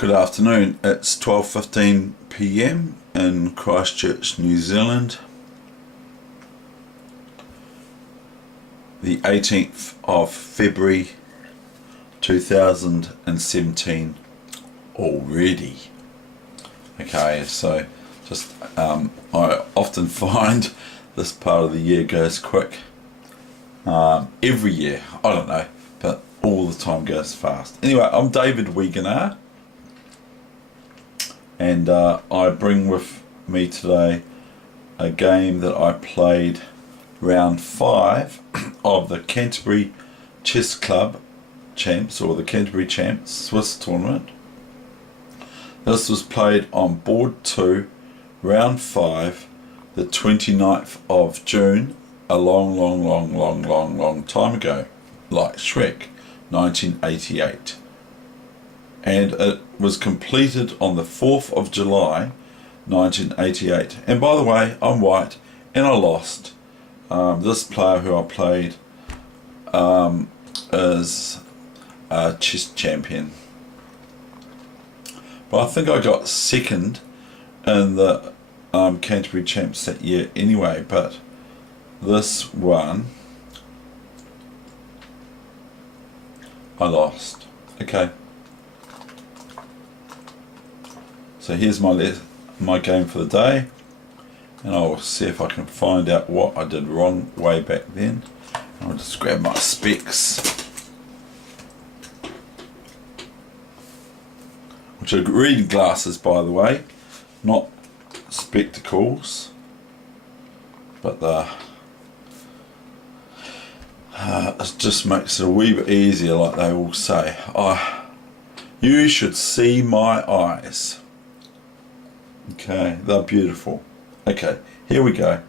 Good afternoon. It's 12:15 p.m. in Christchurch, New Zealand. The 18th of February 2017 already. Okay, so just I often find this part of the year goes quick. Every year, I don't know, but all the time goes fast. Anyway, I'm David Weegenaar. And I bring with me today a game that I played round 5 of the Canterbury Chess Club Champs, or the Canterbury Champs Swiss tournament. This was played on board 2, round 5, the 29th of June, a long time ago, like Shrek, 1988. And it was completed on the 4th of July 1988. And by the way, I'm white and I lost. This player who I played is a chess champion, but I think I got second in the Canterbury Champs that year anyway. But this one I lost. Okay. So here's my game for the day, and I'll see if I can find out what I did wrong way back then. I'll just grab my specs, which are reading glasses, by the way, not spectacles, but it just makes it a wee bit easier, like they all say. You should see my eyes. Okay, they're beautiful. Okay, here we go.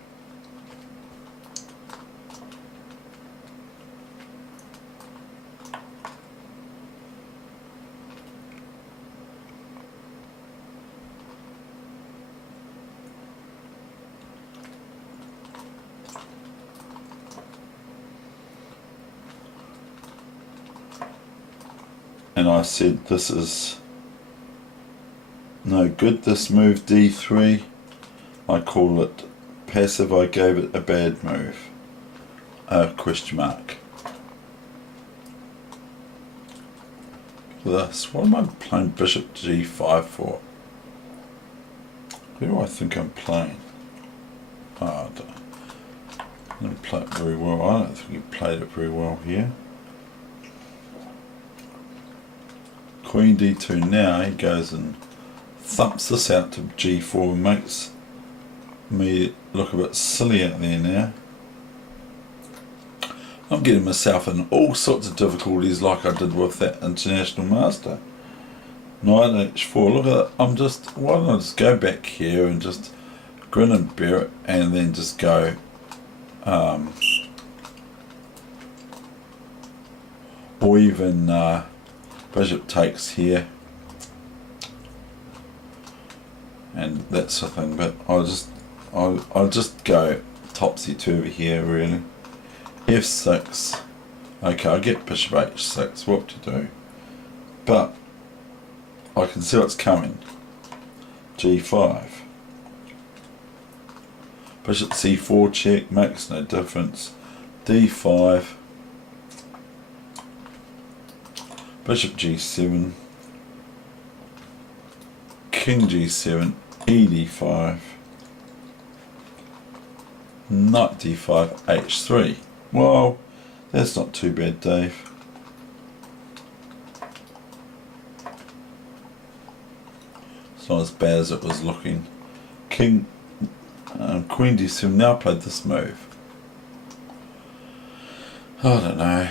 And I said this is no good, this move d3. I call it passive. I gave it a bad move. Question mark. This. What am I playing bishop g5 for? Who do I think I'm playing? I didn't play it very well. I don't think he played it very well here. Queen d2 now. He goes and thumps this out to g4 and makes me look a bit silly out there now. I'm getting myself in all sorts of difficulties like I did with that international master. Knight h4, look at that. Why don't I just go back here and just grin and bear it, and then just go or even bishop takes here, and that sort of thing. But I'll just go topsy-turvy here, really. f6. Okay, I get bishop h6, what to do? But I can see what's coming. g5. Bishop c4 check, makes no difference. d5. Bishop g7. King g7, ed5, knight d5, h3. Well, that's not too bad, Dave. It's not as bad as it was looking. Queen d7. Now I played this move. I don't know.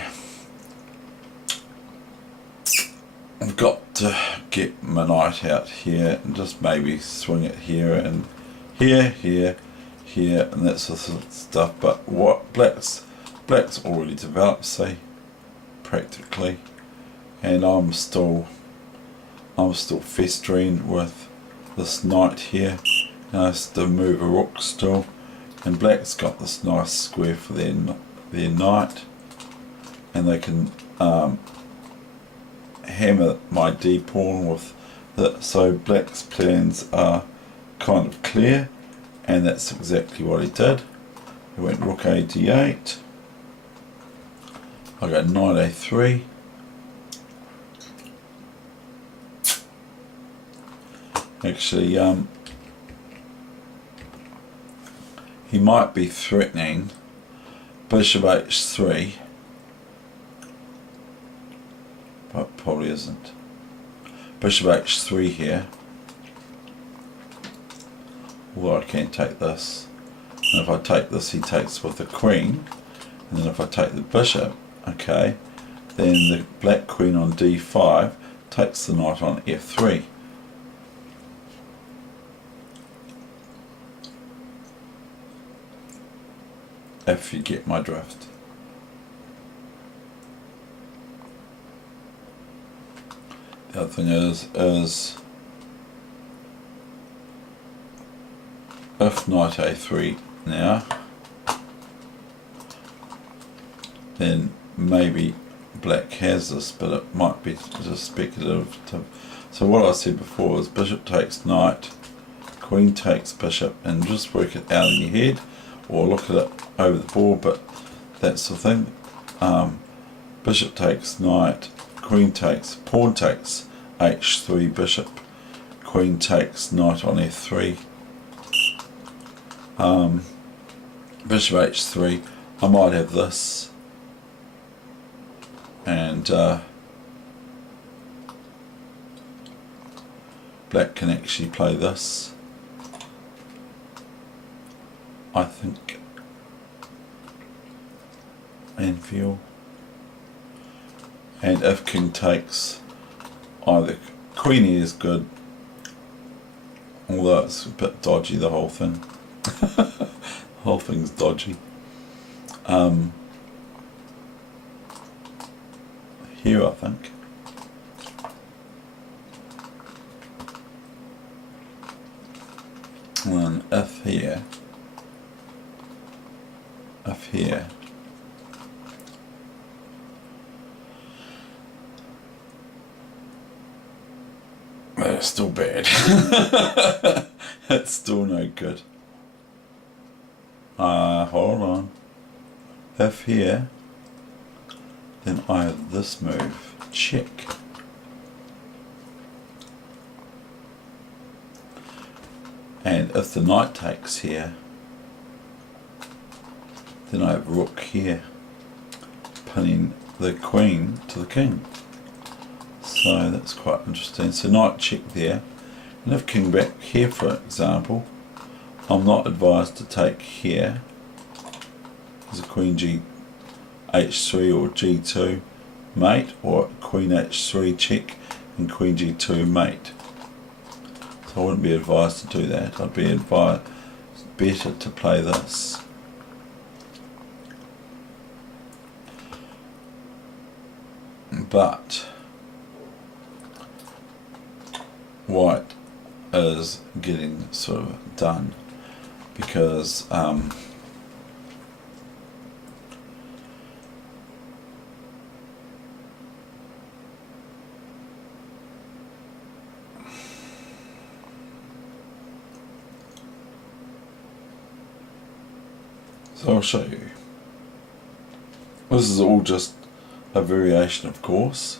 I've got to get my knight out here and just maybe swing it here and here, and that sort of stuff. But what black's already developed, see, practically, and I'm still festering with this knight here. Nice to move a rook still, and black's got this nice square for their knight, and they can hammer my d pawn with So black's plans are kind of clear, and that's exactly what he did. He went rook a d8. I got knight a3. Actually, he might be threatening bishop h3, but probably isn't. Bishop h3 here. Although I can't take this. And if I take this, he takes with the queen. And then if I take the bishop, okay, then the black queen on d5 takes the knight on f3. If you get my drift. The other thing is if knight a3 now, then maybe black has this, but it might be just speculative. So what I said before is bishop takes knight, queen takes bishop, and just work it out in your head, or look at it over the board, but that's the thing. Bishop takes knight, queen takes, pawn takes h3 bishop, queen takes knight on f3, bishop h3. I might have this, and black can actually play this, I think, and feel. And if king takes, either queen here is good, although it's a bit dodgy, the whole thing. The whole thing's dodgy. Here, I think. And if here, but it's still bad. It's still no good. Hold on. If here, then I have this move. Check. And if the knight takes here, then I have rook here, pinning the queen to the king. So that's quite interesting. So knight check there. And if king back here, for example, I'm not advised to take here. There's a queen g h3 or g2 mate, or queen h3 check and queen g2 mate. So I wouldn't be advised to do that. I'd be advised better to play this. But white is getting sort of done, because so I'll show you. This is all just a variation, of course.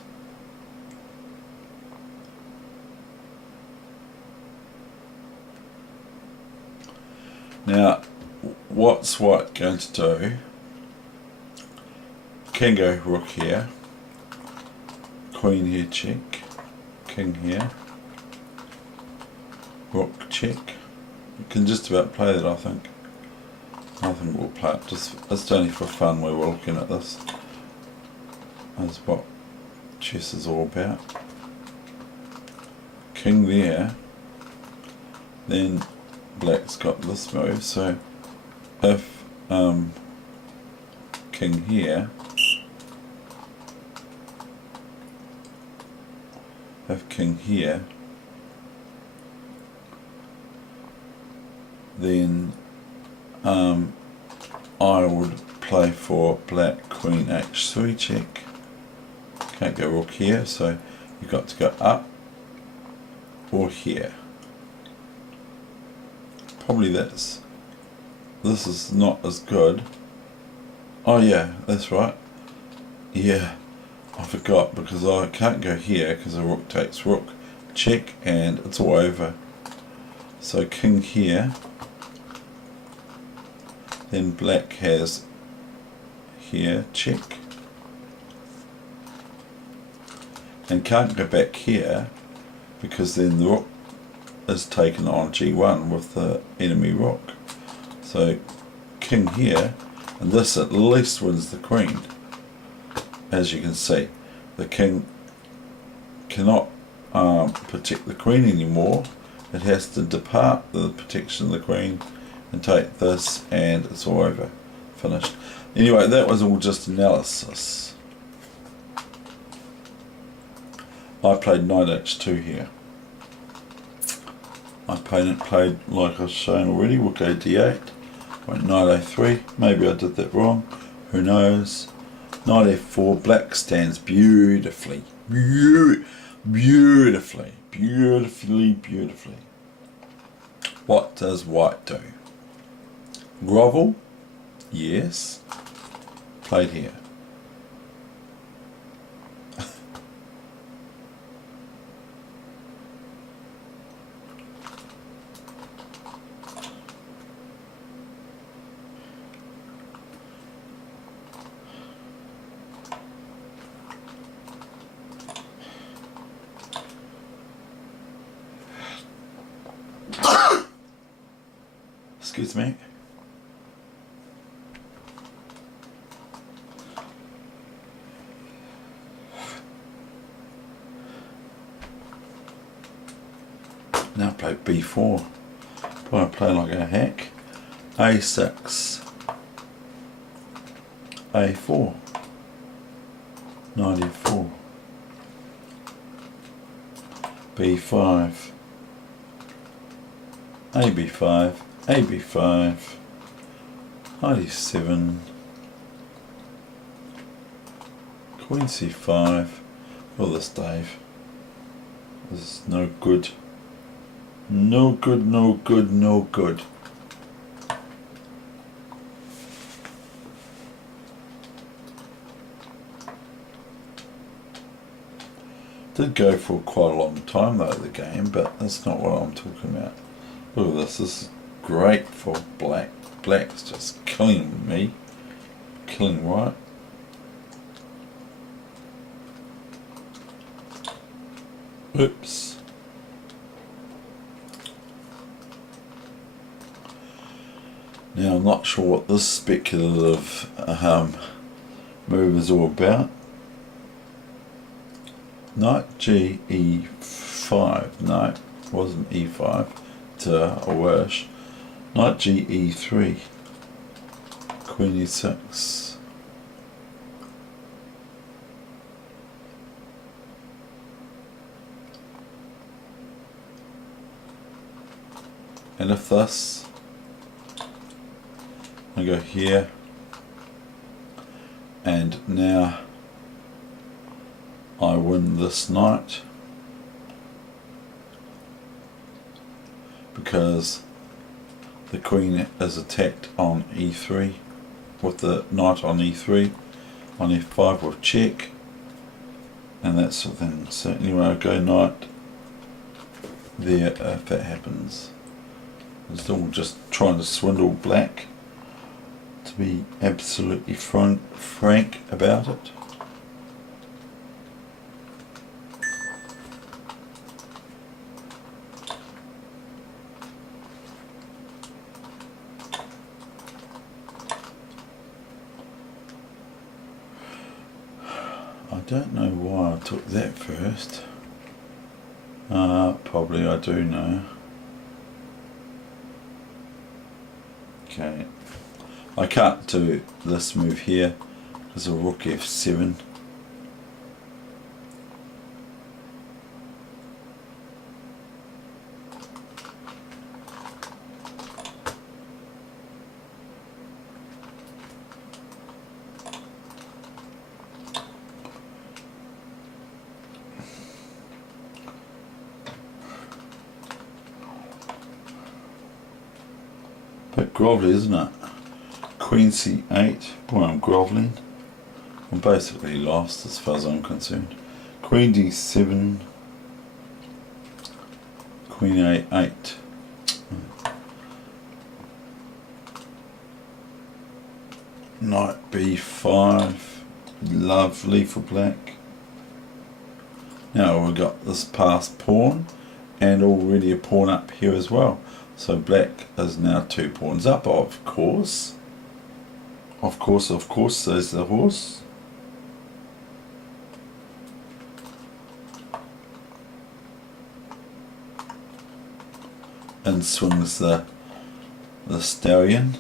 Now, what's white going to do? Can go rook here, queen here check, king here, rook check. You can just about play that, I think. I think we'll play it. It's only for fun where we're looking at this. That's what chess is all about. King there, then black's got this move, so if king here, then I would play for black queen h3 check. Can't go rook here, so you've got to go up, or here. Probably this is not as good. Oh yeah, that's right. Yeah, I forgot, because I can't go here because the rook takes rook, check, and it's all over. So king here, then black has here, check, and can't go back here because then the rook is taken on g1 with the enemy rook. So king here, and this at least wins the queen. As you can see, the king cannot protect the queen anymore. It has to depart the protection of the queen and take this, and it's all over. Finished. Anyway, that was all just analysis. I played knight h2 here. My opponent played, like I was showing already, rook a d8, went knight a3. Maybe I did that wrong, who knows. Knight f4, black stands beautifully. Beautifully. What does white do? Grovel? Yes. Played here. Excuse me. Now play b4. Probably play like a hack. a6. a4. Knight f4. b5. ab5. ab5. Knight e7. Queen c5. Well, this Dave. This is no good. No good, no good, no good. Did go for quite a long time though, the game, but that's not what I'm talking about. Look at this. This is great for black. Black's just killing me. Killing white. Oops. Now I'm not sure what this speculative move is all about. Knight g e5. No, it wasn't e5. I wish. Knight g e3. Queen e6. And if this, I go here, and now I win this knight because the queen is attacked on e3 with the knight on e3, on f5 with check, and that sort of thing. So anyway, I go knight there if that happens. I'm still just trying to swindle black, to be absolutely frank about it. I don't know why I took that first. Probably I do know. Okay. I can't do this move here because of rook f7. bit grovelly, isn't it? Queen C8. Boy, I'm grovelling. I'm basically lost as far as I'm concerned. Queen D7. Queen A8. Knight B5. Lovely for black. Now we've got this passed pawn and already a pawn up here as well. So black is now 2 pawns up, of course. Of course, says the horse. And swings the stallion.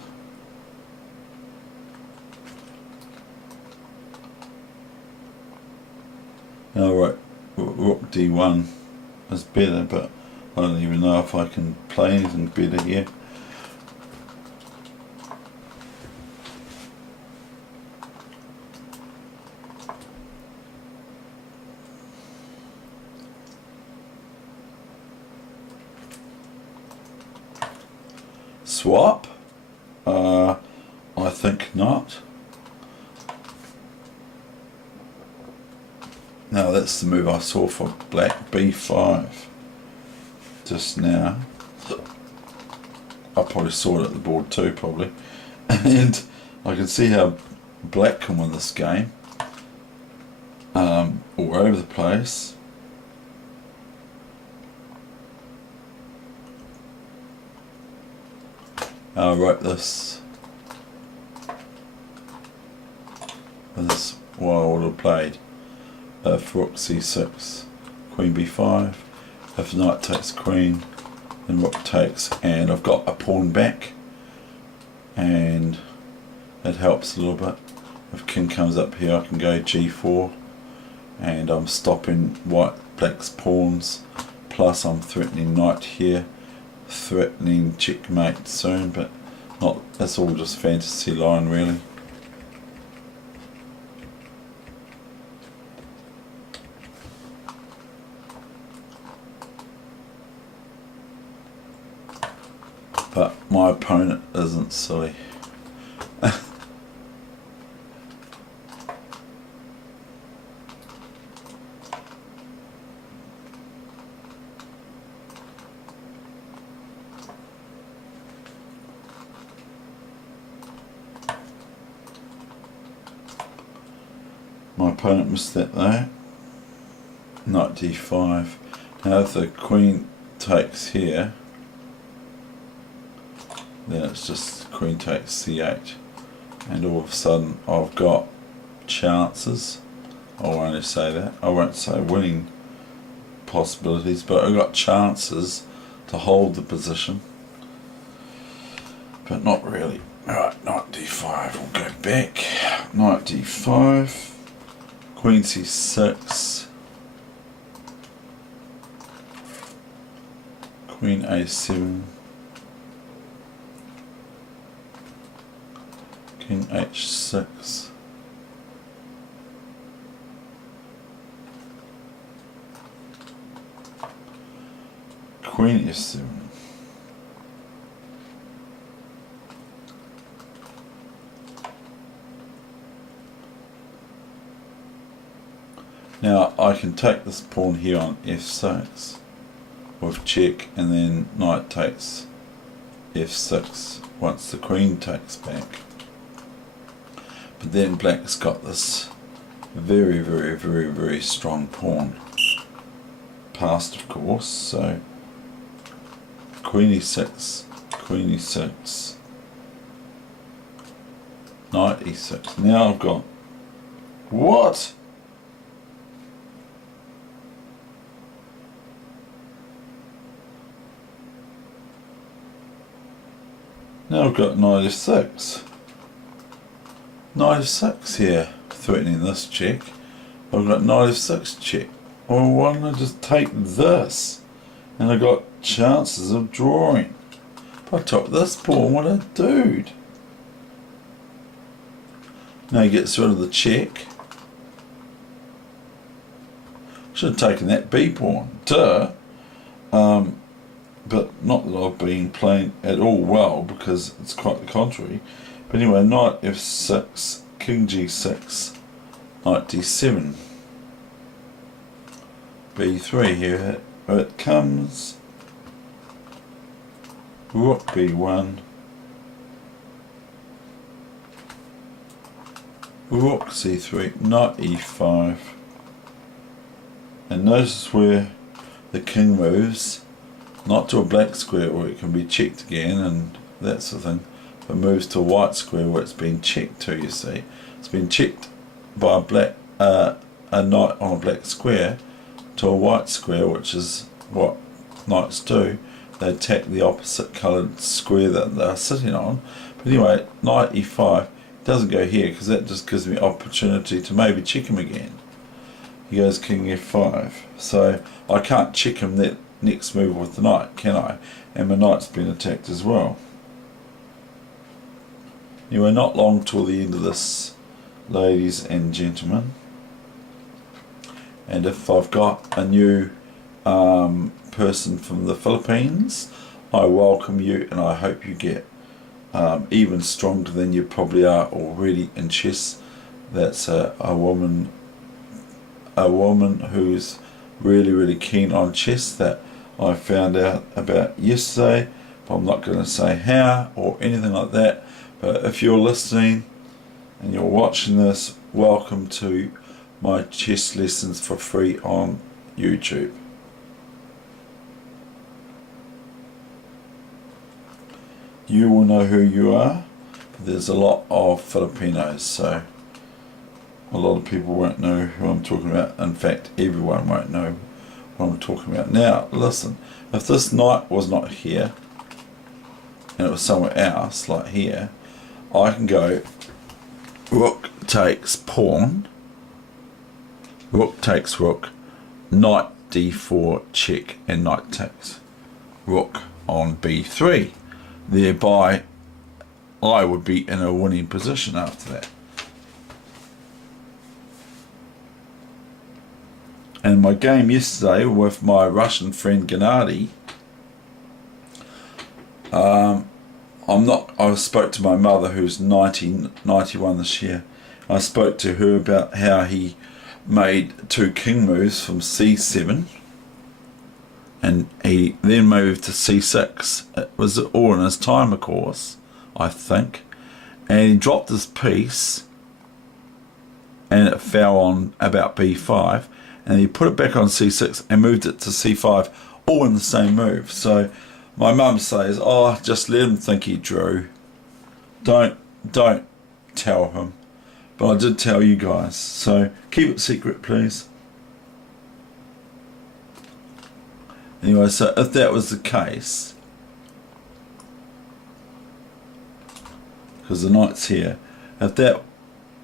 Now right, rook D1 is better, but I don't even know if I can play anything better here. Swap? I think not. Now that's the move I saw for black, B5 just now. I probably saw it at the board too, probably. And I can see how black can win this game. All over the place. I wrote this what I would have played. If rook C6, queen B5, if knight takes queen, then rook takes, and I've got a pawn back, and it helps a little bit. If king comes up here, I can go G4, and I'm stopping black's pawns, plus I'm threatening knight here, threatening checkmate soon, but not. That's all just fantasy line, really. But my opponent isn't silly. My opponent missed that though. Knight D5. Now if the queen takes here, then it's just queen takes C8, and all of a sudden I've got chances. I'll only say that. I won't say winning possibilities, but I've got chances to hold the position, but not really. Alright, knight D5, we'll go back. Knight D5, queen C6, queen A7, king H6, queen F7, now I can take this pawn here on F6 with check, and then knight takes F6 once the queen takes back. But then black's got this very, very, very, very strong pawn. Passed, of course, so queen E6, queen E6, knight E6. Now I've got, what? Now I've got knight F6. Knight F6 here, threatening this check. I've got knight F6 check. Well, why don't I just take this? And I got chances of drawing. If I took this pawn, what a dude. Now he gets rid of the check. Should have taken that B pawn. Duh. but not that I've been playing at all well, because it's quite the contrary. But anyway, knight f6, king g6, knight d7, b3, here it comes, rook b1, rook c3, knight e5, and notice where the king moves, not to a black square where it can be checked again and that sort of thing, but moves to a white square where it's been checked to, you see. It's been checked by a knight on a black square to a white square, which is what knights do. They attack the opposite coloured square that they're sitting on. But anyway, knight e5 doesn't go here because that just gives me opportunity to maybe check him again. He goes king f5, so I can't check him that next move with the knight, can I? And my knight's been attacked as well. Anyway, not long till the end of this, ladies and gentlemen. And if I've got a new person from the Philippines, I welcome you, and I hope you get even stronger than you probably are already in chess. That's a woman who's really keen on chess that I found out about yesterday, but I'm not going to say how or anything like that. But if you're listening and you're watching this, welcome to my chess lessons for free on YouTube. You will know who you are, but there's a lot of Filipinos, so a lot of people won't know who I'm talking about. In fact, everyone won't know what I'm talking about. Now, listen, if this knight was not here, and it was somewhere else, like here, I can go rook takes pawn, rook takes rook, knight d4 check, and knight takes rook on b3. Thereby, I would be in a winning position after that. And my game yesterday with my Russian friend Gennady, I spoke to my mother, who's 91 this year. I spoke to her about how he made two king moves from c7, and he then moved to c6. It was all in his time, of course, I think. And he dropped his piece, and it fell on about b5. And he put it back on c6 and moved it to c5, all in the same move. So my mum says, oh, just let him think he drew. Don't tell him. But I did tell you guys, so keep it secret, please. Anyway, so if that was the case, because the knight's here, if the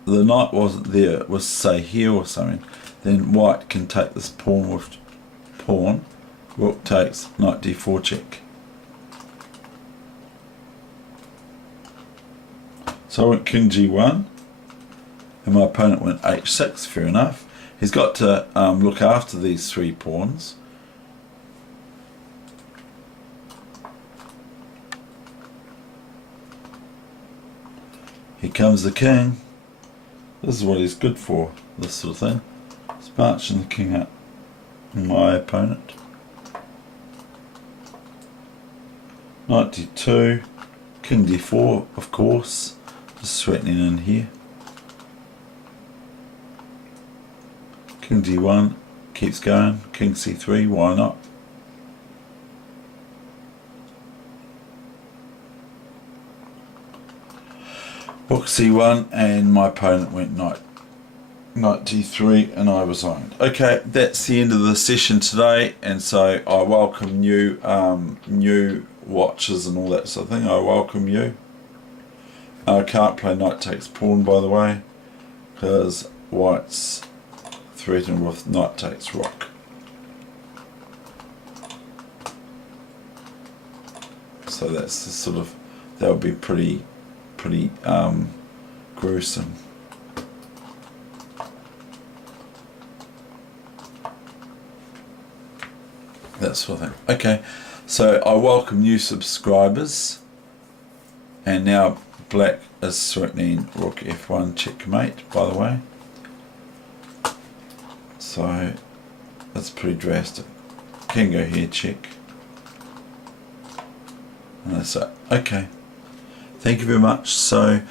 knight wasn't there, it was say here or something, then white can take this pawn with pawn, rook takes, knight d4 check. So I went king g1, and my opponent went h6, fair enough. He's got to look after these three pawns. Here comes the king. This is what he's good for, this sort of thing. Marching the king up, my opponent. Knight d2, king d4, of course, just threatening in here. King d1, keeps going, king c3, why not? Rook c1, and my opponent went knight g3, and I resigned. Okay, that's the end of the session today, and so I welcome you new watchers and all that sort of thing. I welcome you. I can't play knight takes pawn, by the way, because white's threatened with knight takes rook. So that's the sort of, that would be pretty gruesome. That sort of thing. Okay, So I welcome new subscribers. And now black is threatening rook f1 checkmate, by the way. So that's pretty drastic. Can go here, check. And that's it. Okay. Thank you very much. So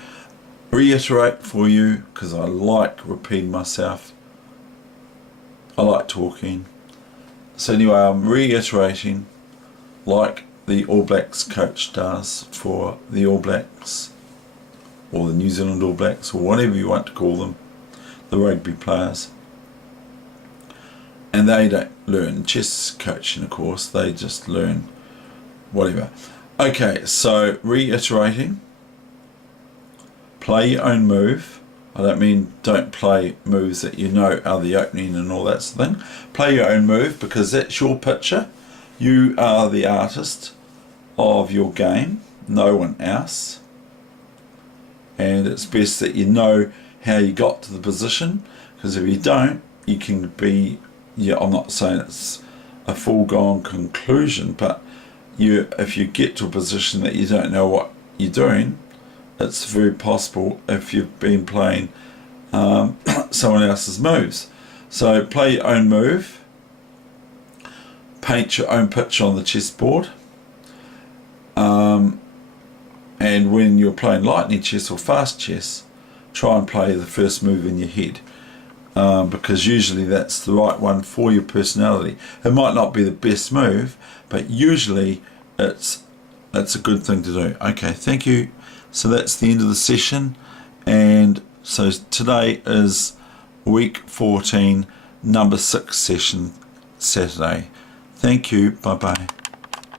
reiterate for you, because I like repeating myself. I like talking. So anyway, I'm reiterating, like the All Blacks coach does for the All Blacks, or the New Zealand All Blacks, or whatever you want to call them, the rugby players. And they don't learn chess coaching, of course, they just learn whatever. Okay, so reiterating, play your own move. I don't mean don't play moves that you know are the opening and all that sort of thing. Play your own move, because that's your picture. You are the artist of your game, no one else. And it's best that you know how you got to the position, because if you don't, you can be, yeah, I'm not saying it's a foregone conclusion, but if you get to a position that you don't know what you're doing, it's very possible if you've been playing someone else's moves. So play your own move, paint your own picture on the chessboard, and when you're playing lightning chess or fast chess, try and play the first move in your head, because usually that's the right one for your personality. It might not be the best move, but usually it's a good thing to do. Okay, thank you. So that's the end of the session, and so today is week 14, number 6 session, Saturday. Thank you. Bye bye.